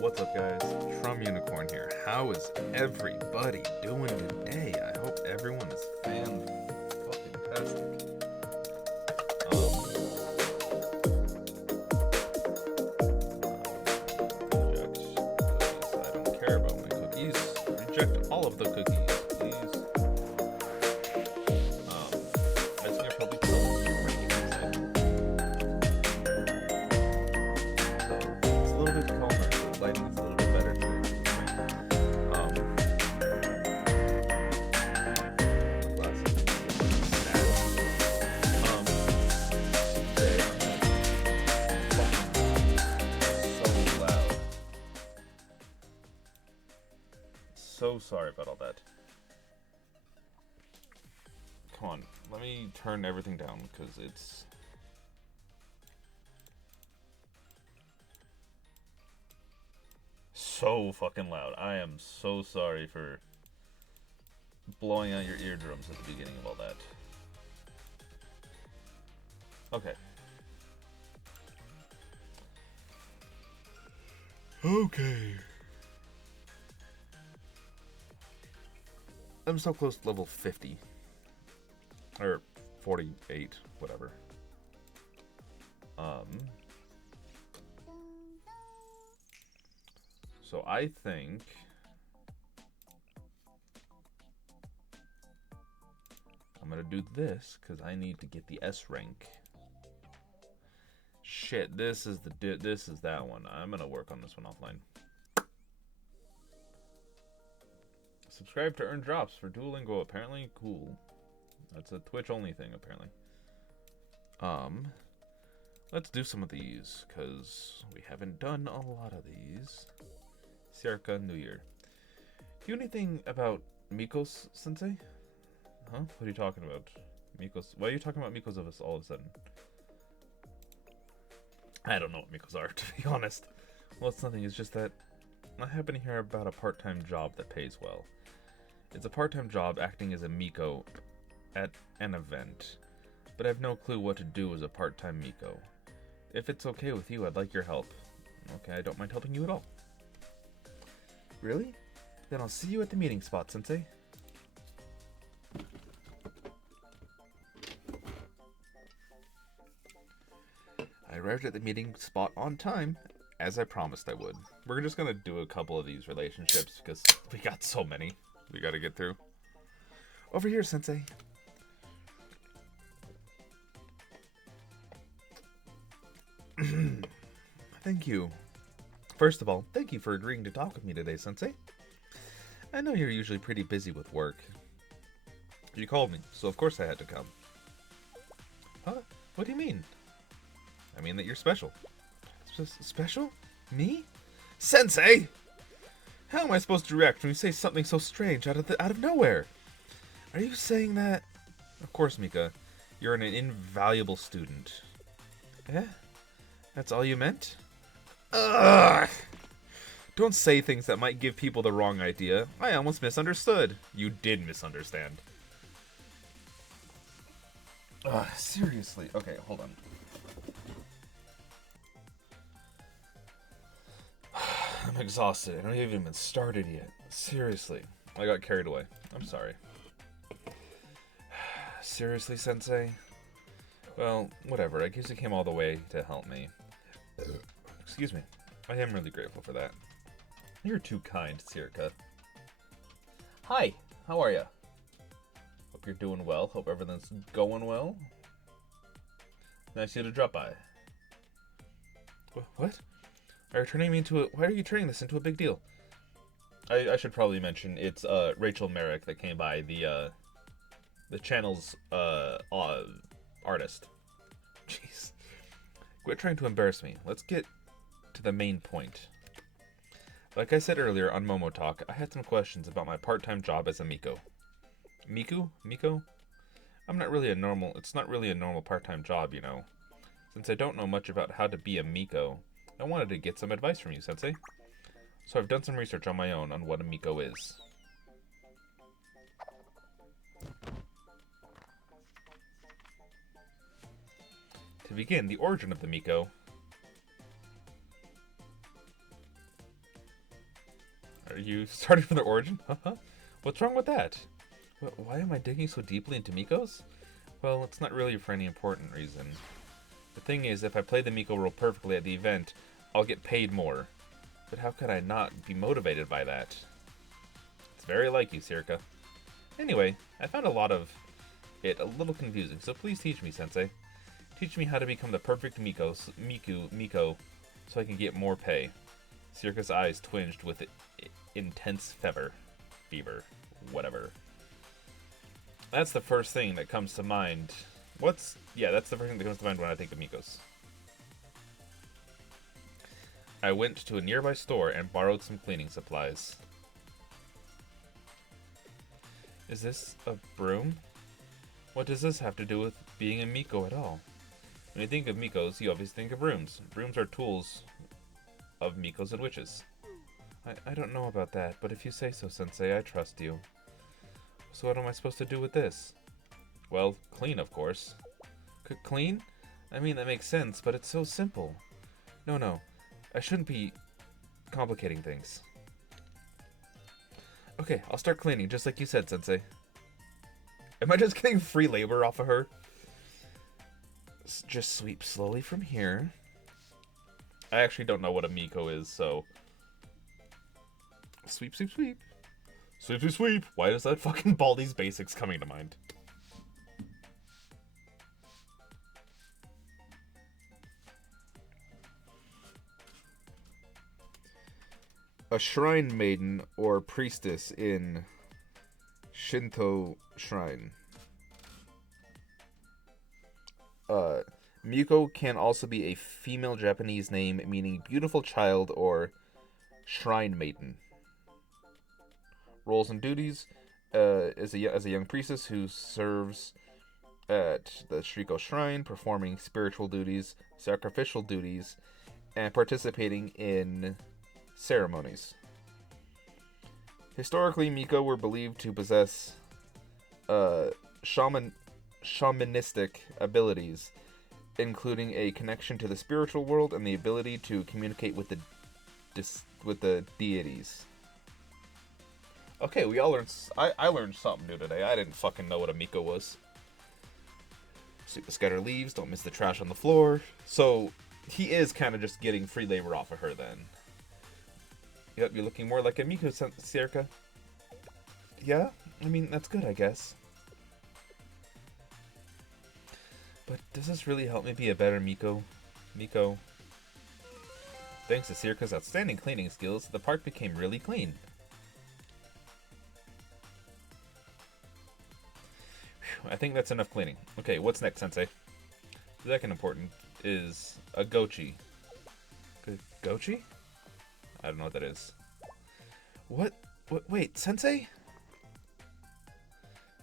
What's up, guys? Trum Unicorn here. How is everybody doing today? I hope everyone is fan-fucking-tastic. Reject cookies. I don't care about my cookies. Reject all of the cookies, please. I think I probably told you already. It's a little bit calmer. The lighting is a little bit better today. So sorry about all that. Come on, let me turn everything down because it's so fucking loud. I am so sorry for blowing out your eardrums at the beginning of all that. Okay. Okay. I'm so close to level 50. Or 48, whatever. So I think I'm gonna do this because I need to get the S rank. Shit, this is that one. I'm gonna work on this one offline. Subscribe to earn drops for Duolingo, apparently. Cool. That's a Twitch only thing, apparently. Let's do some of these, because we haven't done a lot of these. Circa New Year. Do you know anything about Mikos Sensei? Huh? What are you talking about? Mikos? Why are you talking about Mikos of us all of a sudden? I don't know what Mikos are, to be honest. Well, it's nothing, it's just that I happen to hear about a part-time job that pays well. It's a part-time job acting as a Miko at an event, but I have no clue what to do as a part-time Miko. If it's okay with you, I'd like your help. Okay, I don't mind helping you at all. Really? Then I'll see you at the meeting spot, Sensei. I arrived at the meeting spot on time, as I promised I would. We're just gonna do a couple of these relationships, because we got so many we gotta get through. Over here, Sensei. Thank you. First of all, thank you for agreeing to talk with me today, Sensei. I know you're usually pretty busy with work. You called me, so of course I had to come. Huh? What do you mean? I mean that you're special. Special? Me? Sensei! How am I supposed to react when you say something so strange out of nowhere? Are you saying that? Of course, Mika. You're an invaluable student. Eh? That's all you meant? Ugh! Don't say things that might give people the wrong idea. I almost misunderstood. You did misunderstand. Seriously. Okay, hold on. I'm exhausted. I don't even been started yet. Seriously. I got carried away. I'm sorry. Seriously, Sensei? Well, whatever. I guess you came all the way to help me. Excuse me. I am really grateful for that. You're too kind, Circa. Hi. How are ya? Hope you're doing well. Hope everything's going well. Nice of you to drop by. What? Why are you turning this into a big deal? I should probably mention it's Rachel Merrick that came by, the channel's artist. Jeez. Quit trying to embarrass me. Let's get to the main point. Like I said earlier on Momo Talk, I had some questions about my part-time job as a Miko. Miko? It's not really a normal part-time job, you know. Since I don't know much about how to be a Miko, I wanted to get some advice from you, Sensei. So I've done some research on my own on what a Miko is. To begin, the origin of the Miko Are you starting from the origin? What's wrong with that? Why am I digging so deeply into Mikos? Well, it's not really for any important reason. The thing is, if I play the Miko role perfectly at the event, I'll get paid more. But how could I not be motivated by that? It's very like you, Circa. Anyway, I found a lot of it a little confusing, so please teach me, Sensei. Teach me how to become the perfect Miko, so I can get more pay. Circa's eyes twinged with intense fever, whatever. That's the first thing that comes to mind. That's the first thing that comes to mind when I think of Mikos. I went to a nearby store and borrowed some cleaning supplies. Is this a broom? What does this have to do with being a Miko at all? When you think of Mikos, you obviously think of brooms. Brooms are tools of Mikos and witches. I don't know about that, but if you say so, Sensei, I trust you. So what am I supposed to do with this? Well, clean, of course. Clean? I mean, that makes sense, but it's so simple. No. I shouldn't be complicating things. Okay, I'll start cleaning, just like you said, Sensei. Am I just getting free labor off of her? Just sweep slowly from here. I actually don't know what a Miko is, so... Sweep. Sweep. Why does that fucking Baldi's Basics coming to mind? A shrine maiden or priestess in Shinto shrine. Miko can also be a female Japanese name meaning beautiful child or shrine maiden. Roles and duties: as a young priestess who serves at the Shriko Shrine, performing spiritual duties, sacrificial duties, and participating in ceremonies. Historically, Miko were believed to possess shamanistic abilities, including a connection to the spiritual world and the ability to communicate with the deities. Okay, we all learned. I learned something new today. I didn't fucking know what a Miko was. Scatter leaves. Don't miss the trash on the floor. So he is kind of just getting free labor off of her then. Yep, you're looking more like a Miko, Circa. Yeah, I mean that's good, I guess. But does this really help me be a better Miko? Thanks to Circa's outstanding cleaning skills, the park became really clean. I think that's enough cleaning. Okay, what's next, Sensei? The second important is a Gochi. Gochi? I don't know what that is. What? Wait, Sensei?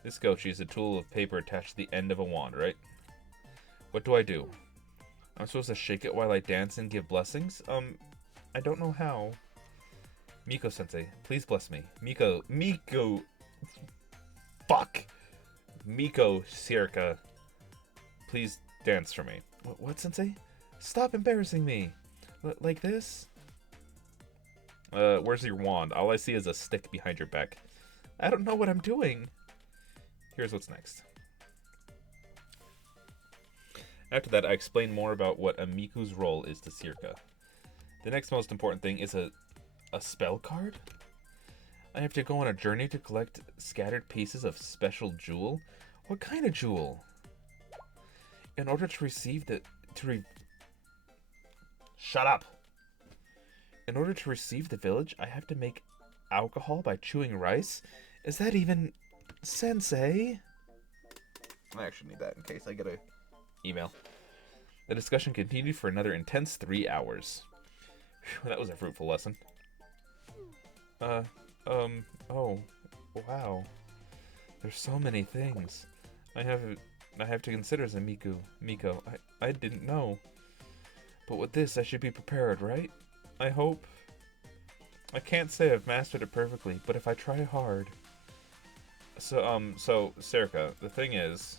This Gochi is a tool of paper attached to the end of a wand, right? What do I do? I'm supposed to shake it while I dance and give blessings? I don't know how. Miko-sensei, please bless me. Miko. Fuck! Miko Circa, please dance for me. What, Sensei? Stop embarrassing me. Like this? Where's your wand? All I see is a stick behind your back. I don't know what I'm doing. Here's what's next. After that, I explain more about what a Miku's role is to Circa. The next most important thing is a spell card? I have to go on a journey to collect scattered pieces of special jewel? What kind of jewel? In order to receive Shut up! In order to receive the village, I have to make alcohol by chewing rice? Is that even... Sensei? I actually need that in case I get a email. The discussion continued for another intense 3 hours. Whew, that was a fruitful lesson. Oh, wow. There's so many things I have to consider as a Miko. I didn't know. But with this, I should be prepared, right? I hope. I can't say I've mastered it perfectly, but if I try hard. So, Circa, the thing is,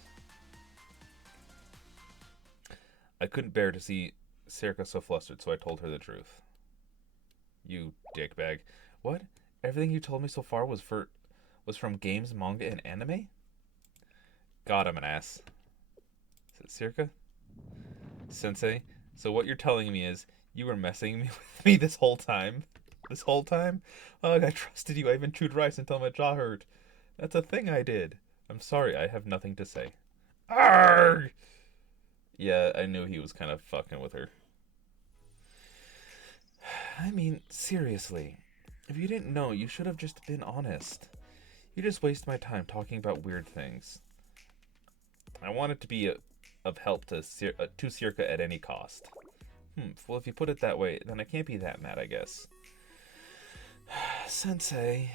I couldn't bear to see Circa so flustered, so I told her the truth. You dickbag. What? Everything you told me so far was from games, manga, and anime? God, I'm an ass. Is it Circa? Sensei? So what you're telling me is you were messing with me this whole time? This whole time? Ugh, I trusted you. I even chewed rice until my jaw hurt. That's a thing I did. I'm sorry, I have nothing to say. Arrgh! Yeah, I knew he was kind of fucking with her. I mean, seriously. If you didn't know, you should have just been honest. You just waste my time talking about weird things. I want it to be of help to Circa at any cost. Well, if you put it that way, then I can't be that mad, I guess. Sensei,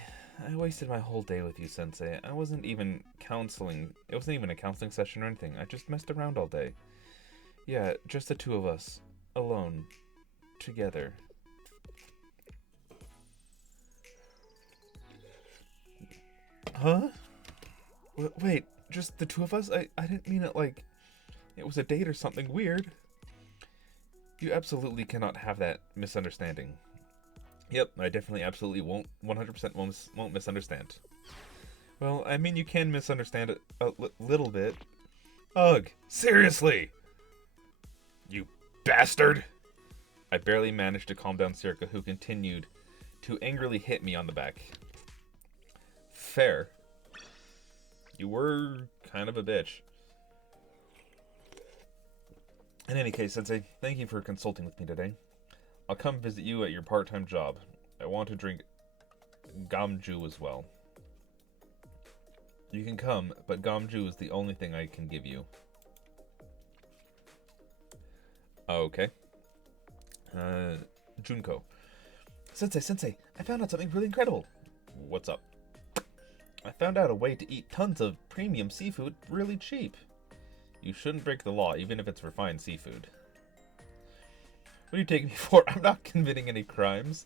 I wasted my whole day with you, Sensei. I wasn't even counseling. It wasn't even a counseling session or anything. I just messed around all day. Yeah, just the two of us. Alone. Together. Huh? Wait, just the two of us? I didn't mean it like it was a date or something weird. You absolutely cannot have that misunderstanding. Yep, I definitely absolutely won't 100% won't misunderstand. Well, I mean you can misunderstand it a little bit. Ugh, seriously! You bastard! I barely managed to calm down Circa, who continued to angrily hit me on the back. Fair. You were kind of a bitch. In any case, Sensei, thank you for consulting with me today. I'll come visit you at your part-time job. I want to drink Gamju as well. You can come, but Gamju is the only thing I can give you. Okay. Junko. Sensei, I found out something really incredible. What's up? I found out a way to eat tons of premium seafood really cheap. You shouldn't break the law, even if it's refined seafood. What are you taking me for? I'm not committing any crimes.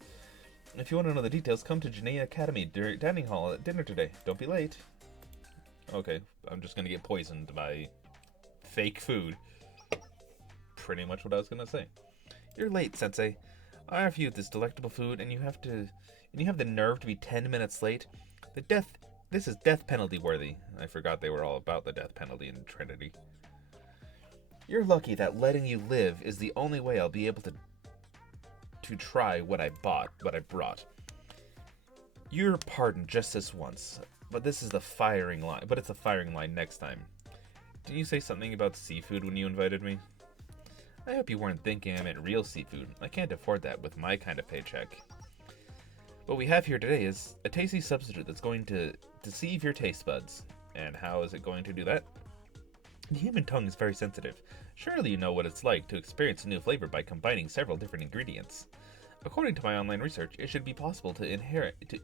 If you want to know the details, come to Janea Academy dining hall at dinner today. Don't be late. Okay, I'm just gonna get poisoned by fake food. Pretty much what I was gonna say. You're late, Sensei. I offer you this delectable food, and you have the nerve to be 10 minutes late. This is death penalty worthy. I forgot they were all about the death penalty in Trinity. You're lucky that letting you live is the only way I'll be able to try what I brought. You're pardoned just this once, but this is the firing line. But it's a firing line next time. Didn't you say something about seafood when you invited me? I hope you weren't thinking I meant real seafood. I can't afford that with my kind of paycheck. What we have here today is a tasty substitute that's going to deceive your taste buds. And how is it going to do that? The human tongue is very sensitive. Surely you know what it's like to experience a new flavor by combining several different ingredients. According to my online research, it should be possible to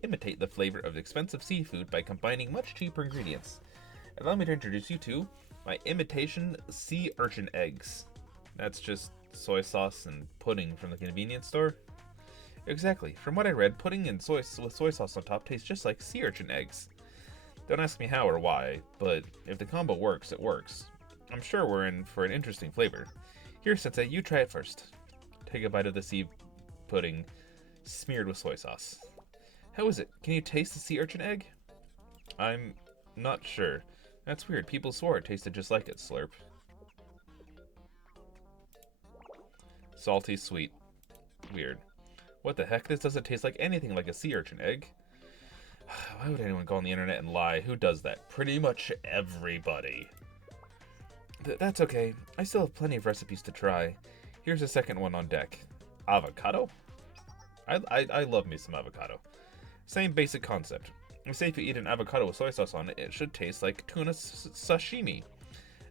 imitate the flavor of expensive seafood by combining much cheaper ingredients. Allow me to introduce you to my imitation sea urchin eggs. That's just soy sauce and pudding from the convenience store? Exactly. From what I read, pudding and with soy sauce on top tastes just like sea urchin eggs. Don't ask me how or why, but if the combo works, it works. I'm sure we're in for an interesting flavor. Here, Sensei, you try it first. Take a bite of the sea pudding smeared with soy sauce. How is it? Can you taste the sea urchin egg? I'm not sure. That's weird. People swore it tasted just like it, Slurp. Salty, sweet. Weird. What the heck? This doesn't taste like anything like a sea urchin egg. Why would anyone go on the internet and lie? Who does that? Pretty much everybody. That's okay. I still have plenty of recipes to try. Here's a second one on deck. Avocado? I love me some avocado. Same basic concept. Say if you eat an avocado with soy sauce on it, it should taste like tuna sashimi.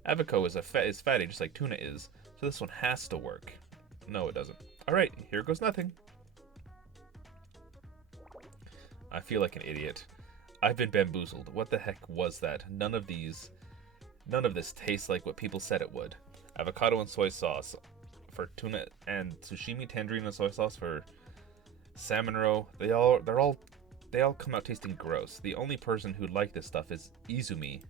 Avocado is fatty just like tuna is, so this one has to work. No, it doesn't. Alright, here goes nothing. I feel like an idiot. I've been bamboozled. What the heck was that? None of this tastes like what people said it would. Avocado and soy sauce for tuna and sashimi, tangerine and soy sauce for salmon roe. They all come out tasting gross. The only person who'd like this stuff is Izumi.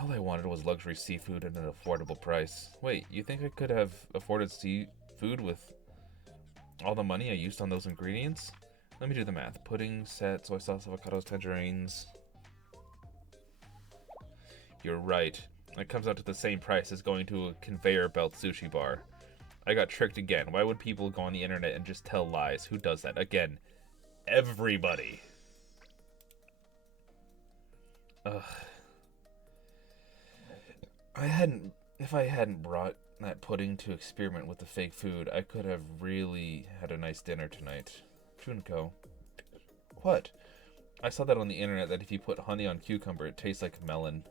All I wanted was luxury seafood at an affordable price. Wait, you think I could have afforded seafood with all the money I used on those ingredients? Let me do the math. Pudding, set, soy sauce, avocados, tangerines. You're right. It comes out to the same price as going to a conveyor belt sushi bar. I got tricked again. Why would people go on the internet and just tell lies? Who does that? Again, everybody. Ugh. If I hadn't brought that pudding to experiment with the fake food, I could have really had a nice dinner tonight. Junko. What? I saw that on the internet that if you put honey on cucumber, it tastes like melon.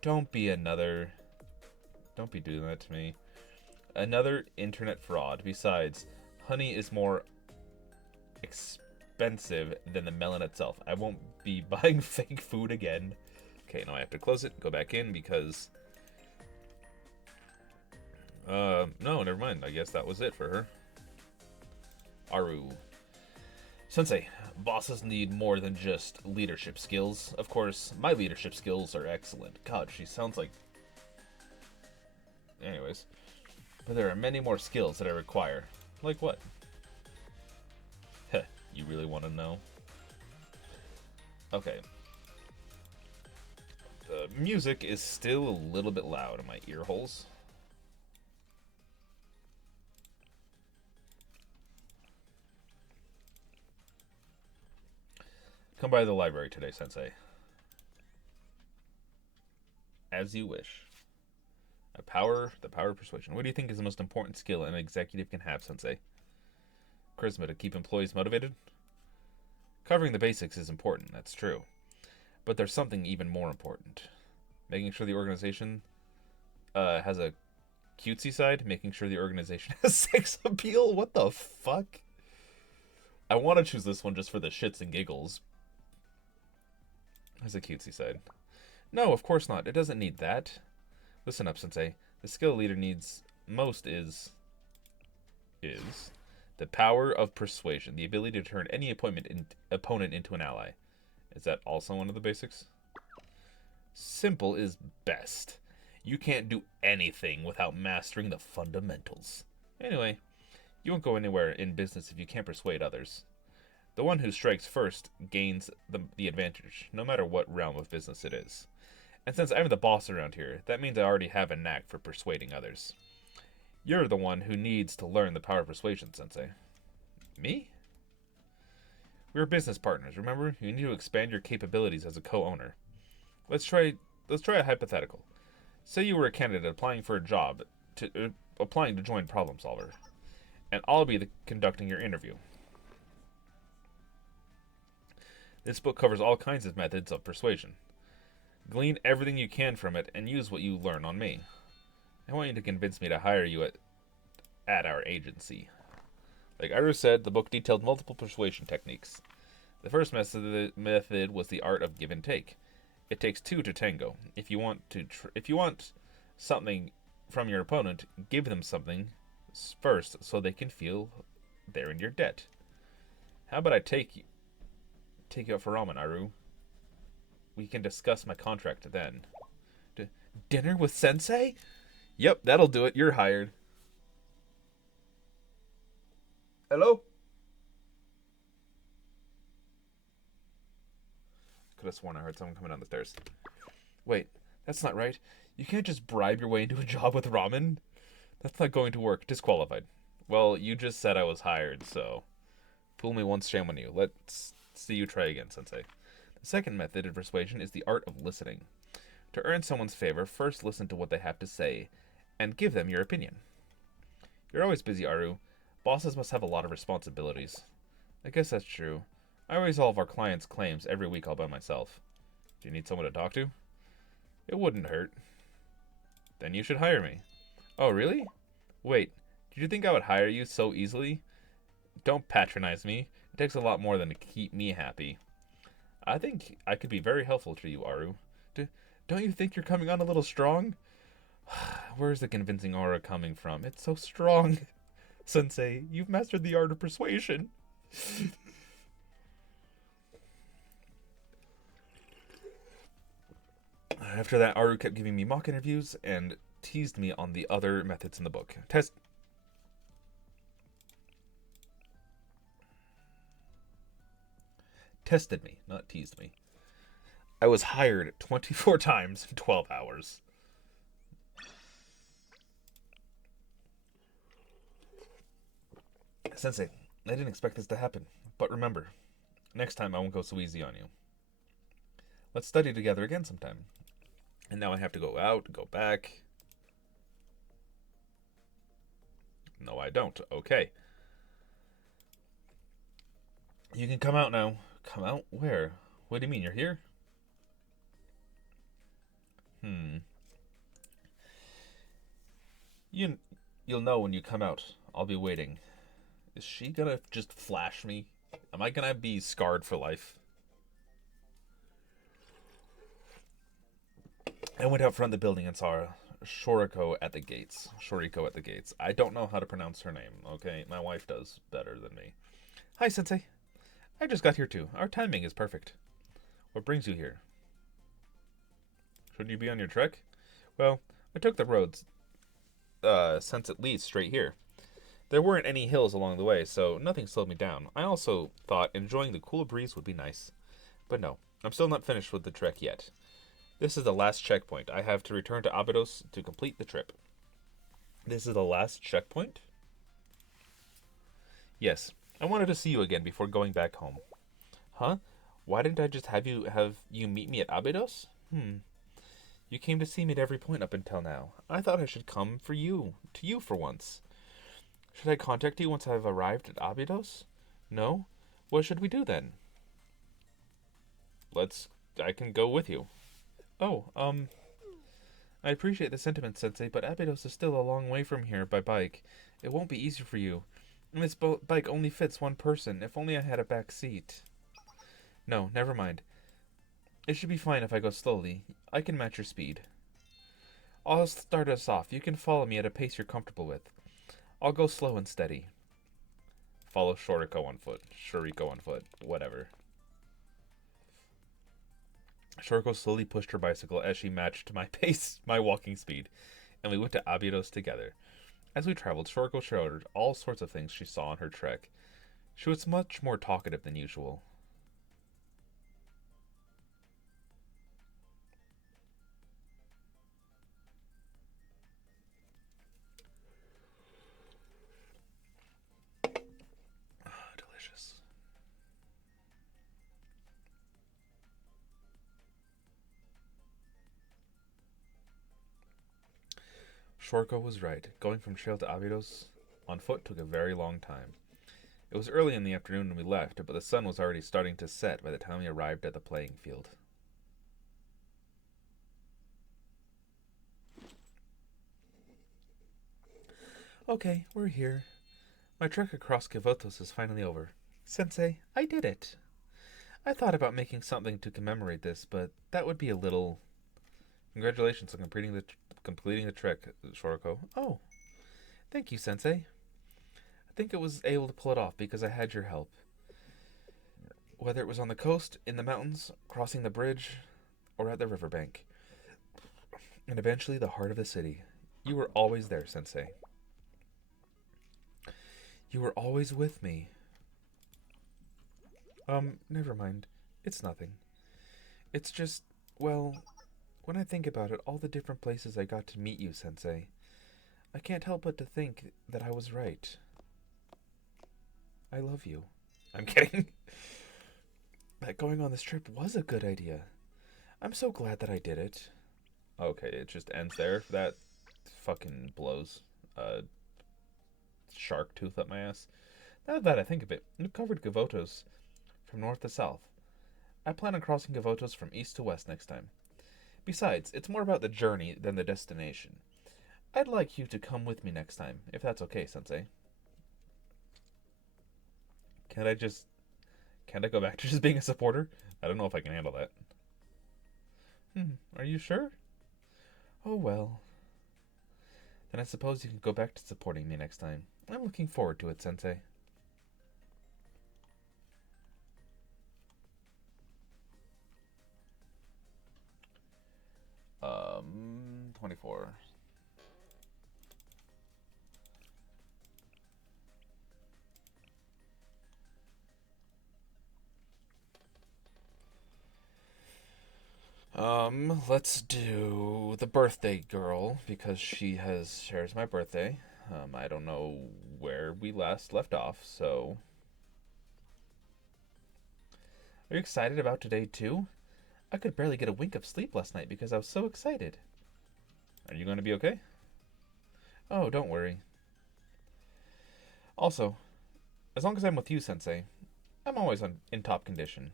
Don't be doing that to me. Another internet fraud. Besides, honey is more expensive than the melon itself. I won't be buying fake food again. Okay, now I have to close it and go back in because... no, never mind. I guess that was it for her. Aru. Sensei, bosses need more than just leadership skills. Of course, my leadership skills are excellent. God, she sounds like... Anyways. But there are many more skills that I require. Like what? Heh, you really want to know? Okay. The music is still a little bit loud in my ear holes. Come by the library today, Sensei. As you wish. The power of persuasion. What do you think is the most important skill an executive can have, Sensei? Charisma to keep employees motivated? Covering the basics is important, that's true. But there's something even more important. Making sure the organization has a cutesy side. Making sure the organization has sex appeal. What the fuck? I want to choose this one just for the shits and giggles. Has a cutesy side. No, of course not. It doesn't need that. Listen up, Sensei. The skill a leader needs most is the power of persuasion, the ability to turn any opponent into an ally. Is that also one of the basics? Simple is best. You can't do anything without mastering the fundamentals. Anyway, you won't go anywhere in business if you can't persuade others. The one who strikes first gains the advantage, no matter what realm of business it is. And since I'm the boss around here, that means I already have a knack for persuading others. You're the one who needs to learn the power of persuasion, Sensei. Me? We're business partners, remember? You need to expand your capabilities as a co-owner. Let's try a hypothetical. Say you were a candidate applying for a job, applying to join Problem Solver, and I'll be conducting your interview. This book covers all kinds of methods of persuasion. Glean everything you can from it and use what you learn on me. I want you to convince me to hire you at our agency. Like Iru said, the book detailed multiple persuasion techniques. The first method was the art of give and take. It takes two to tango. If you want something from your opponent, give them something first so they can feel they're in your debt. How about I take you out for ramen, Aru? We can discuss my contract then. Dinner with Sensei? Yep, that'll do it. You're hired. Hello? Could have sworn I heard someone coming down the stairs. Wait, that's not right. You can't just bribe your way into a job with ramen. That's not going to work. Disqualified. Well, you just said I was hired, so... Fool me once, shame on you. Let's see you try again, Sensei. The second method of persuasion is the art of listening. To earn someone's favor, first listen to what they have to say, and give them your opinion. You're always busy, Aru. Bosses must have a lot of responsibilities. I guess that's true. I resolve our clients' claims every week all by myself. Do you need someone to talk to? It wouldn't hurt. Then you should hire me. Oh, really? Wait, did you think I would hire you so easily? Don't patronize me. It takes a lot more than to keep me happy. I think I could be very helpful to you, Aru. Don't you think you're coming on a little strong? Where's the convincing aura coming from? It's so strong. Sensei, you've mastered the art of persuasion. After that, Aru kept giving me mock interviews and teased me on the other methods in the book. Tested me, not teased me. I was hired 24 times in 12 hours. Sensei, I didn't expect this to happen. But remember, next time I won't go so easy on you. Let's study together again sometime. And now I have to go out, go back. No, I don't. Okay. You can come out now. Come out? Where? What do you mean? You're here? You, you'll know when you come out. I'll be waiting. Is she gonna just flash me? Am I gonna be scarred for life? I went out front of the building and saw Shoriko at the gates. Shoriko at the gates. I don't know how to pronounce her name, okay? My wife does better than me. Hi, Sensei. I just got here too. Our timing is perfect. What brings you here? Shouldn't you be on your trek? Well, I took the roads, since it leads straight here. There weren't any hills along the way, so nothing slowed me down. I also thought enjoying the cool breeze would be nice. But no, I'm still not finished with the trek yet. This is the last checkpoint. I have to return to Abydos to complete the trip. This is the last checkpoint? Yes. I wanted to see you again before going back home. Huh? Why didn't I just have you meet me at Abydos? You came to see me at every point up until now. I thought I should come to you for once. Should I contact you once I've arrived at Abydos? No? What should we do then? I can go with you. Oh, I appreciate the sentiment, Sensei, but Abydos is still a long way from here by bike. It won't be easy for you. And this bike only fits one person. If only I had a back seat. No, never mind. It should be fine if I go slowly. I can match your speed. I'll start us off. You can follow me at a pace you're comfortable with. I'll go slow and steady. Follow Shoriko on foot. Shuriko on foot. Whatever. Shoriko slowly pushed her bicycle as she matched my pace, my walking speed, and we went to Abydos together. As we traveled, Shoriko showed all sorts of things she saw on her trek. She was much more talkative than usual. Delicious. Shoriko was right. Going from trail to Abydos on foot took a very long time. It was early in the afternoon when we left, but the sun was already starting to set by the time we arrived at the playing field. Okay, we're here. My trek across Kivotos is finally over. Sensei, I did it. I thought about making something to commemorate this, but that would be a little... Congratulations on completing the trek, Shoriko. Oh, thank you, Sensei. I think I was able to pull it off because I had your help. Whether it was on the coast, in the mountains, crossing the bridge, or at the riverbank. And eventually the heart of the city. You were always there, Sensei. You were always with me. Never mind. It's nothing. It's just, well, when I think about it, all the different places I got to meet you, Sensei, I can't help but to think that I was right. I love you. I'm kidding. That going on this trip was a good idea. I'm so glad that I did it. Okay, it just ends there. That fucking blows. Shark tooth up my ass. Now that I think of it, we've covered Gavotos from north to south. I plan on crossing Gavotos from east to west next time. Besides, it's more about the journey than the destination. I'd like you to come with me next time, if that's okay, Sensei. Can't I go back to just being a supporter? I don't know if I can handle that. Are you sure? Oh well. Then I suppose you can go back to supporting me next time. I'm looking forward to it, Sensei. 24. Let's do the birthday girl, because she shares my birthday. I don't know where we last left off, so... Are you excited about today, too? I could barely get a wink of sleep last night because I was so excited. Are you going to be okay? Oh, don't worry. Also, as long as I'm with you, Sensei, I'm always in top condition.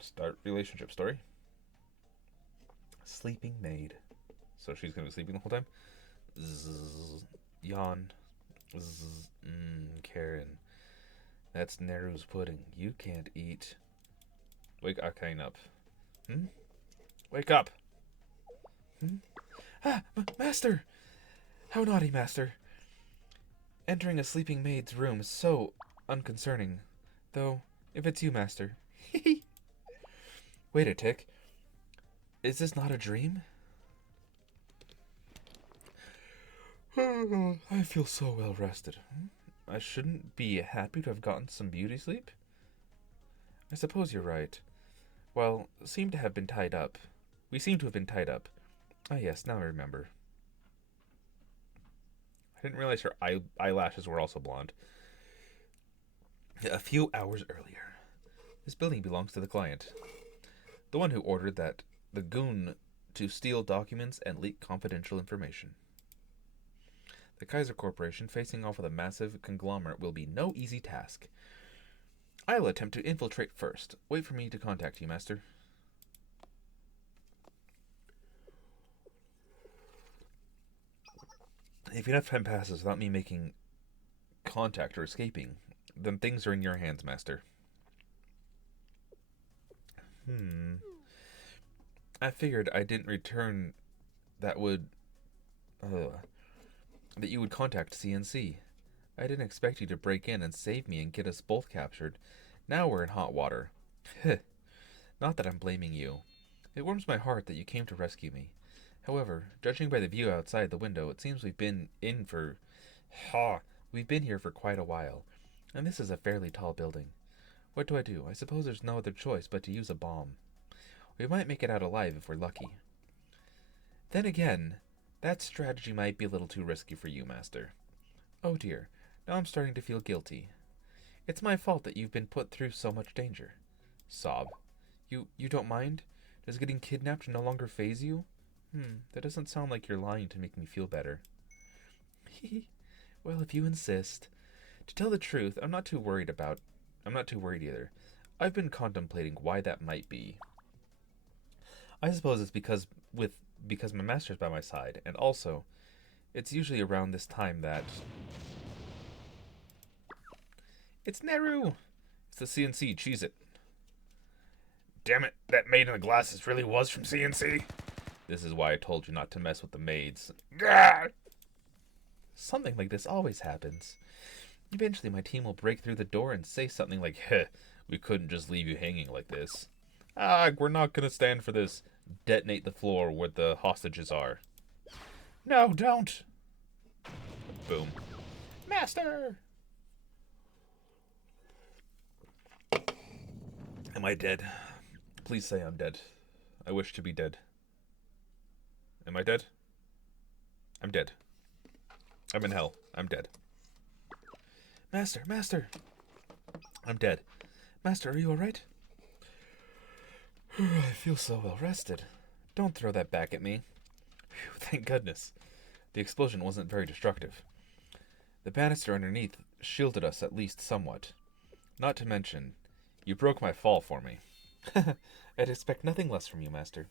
Start relationship story. Sleeping maid. So she's going to be sleeping the whole time? Zzz, yawn. Zzz, Karen. That's Neru's pudding. You can't eat. Wake Akane up. Wake up! Master! How naughty, Master. Entering a sleeping maid's room is so unconcerning. Though, if it's you, Master. Wait a tick. Is this not a dream? I feel so well rested. I shouldn't be happy to have gotten some beauty sleep? I suppose you're right. Well, seem to have been tied up. We seem to have been tied up. Ah, yes, now I remember. I didn't realize her eyelashes were also blonde. A few hours earlier. This building belongs to the client. The one who ordered the goon to steal documents and leak confidential information. The Kaiser Corporation facing off with a massive conglomerate will be no easy task. I'll attempt to infiltrate first. Wait for me to contact you, Master. If enough time passes without me making contact or escaping, then things are in your hands, Master. I figured I didn't return that would... that you would contact CNC. I didn't expect you to break in and save me and get us both captured. Now we're in hot water. Not that I'm blaming you. It warms my heart that you came to rescue me. However, judging by the view outside the window, it seems we've been here for quite a while, and this is a fairly tall building. What do? I suppose there's no other choice but to use a bomb. We might make it out alive if we're lucky. Then again, that strategy might be a little too risky for you, Master. Oh dear, now I'm starting to feel guilty. It's my fault that you've been put through so much danger. Sob. You don't mind? Does getting kidnapped no longer faze you? That doesn't sound like you're lying to make me feel better. Well, if you insist. To tell the truth, I'm not too worried either. I've been contemplating why that might be. I suppose it's because my master's by my side, and also, it's usually around this time that... It's Neru! It's the CNC, cheese it. Damn it, that maid in the glasses really was from CNC? This is why I told you not to mess with the maids. Gah! Something like this always happens. Eventually my team will break through the door and say something like, we couldn't just leave you hanging like this. We're not gonna stand for this. Detonate the floor where the hostages are. No, don't! Boom. Master! Am I dead? Please say I'm dead. I wish to be dead. Am I dead? I'm dead. I'm in hell. I'm dead. Master! I'm dead. Master, are you alright? I feel so well rested. Don't throw that back at me. Whew, thank goodness. The explosion wasn't very destructive. The banister underneath shielded us at least somewhat. Not to mention, you broke my fall for me. I'd expect nothing less from you, Master.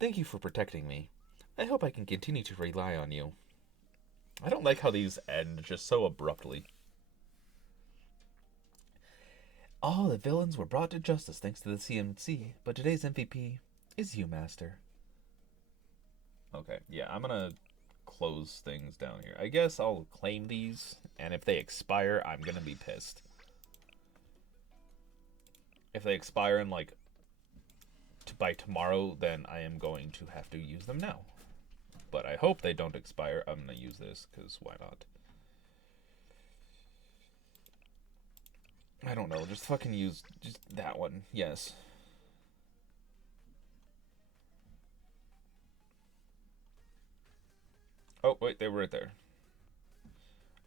Thank you for protecting me. I hope I can continue to rely on you. I don't like how these end just so abruptly. All the villains were brought to justice thanks to the CNC, but today's MVP is you, Master. Okay, yeah, I'm gonna close things down here. I guess I'll claim these, and if they expire, I'm gonna be pissed. If they expire in, like, by tomorrow, then I am going to have to use them now. But I hope they don't expire. I'm gonna use this, because why not? I don't know, just fucking use just that one. Yes. wait, they were right there.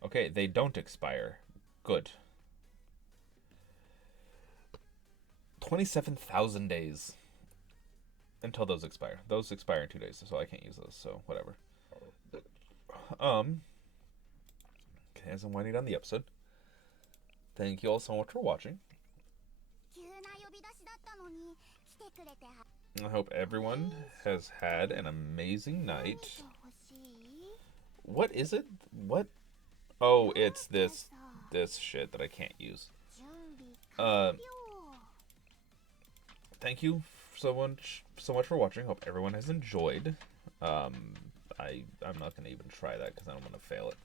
Okay, they don't expire. Good. 27,000 days until those expire. Those expire in 2 days, so I can't use those, so whatever. Okay, as I'm winding down the episode, thank you all so much for watching. I hope everyone has had an amazing night. What is it? What? Oh, it's this shit that I can't use. Thank you so much for watching. Hope everyone has enjoyed. I'm not gonna even try that because I don't want to fail it.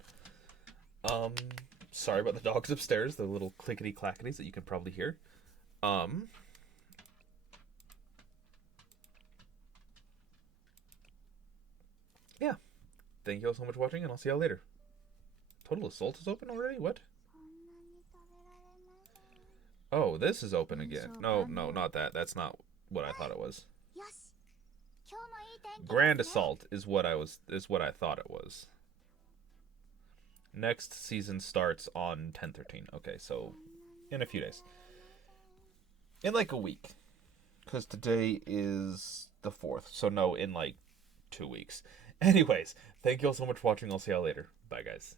Sorry about the dogs upstairs, the little clickety clackities that you can probably hear. Yeah. Thank you all so much for watching, and I'll see y'all later. Total Assault is open already? What? Oh, this is open again. No, not that. That's not what I thought it was. Grand Assault is what I thought it was. Next season starts on 10/13. Okay, so in a few days. In like a week. Because today is the 4th. So no, in like 2 weeks. Anyways, thank you all so much for watching. I'll see y'all later. Bye, guys.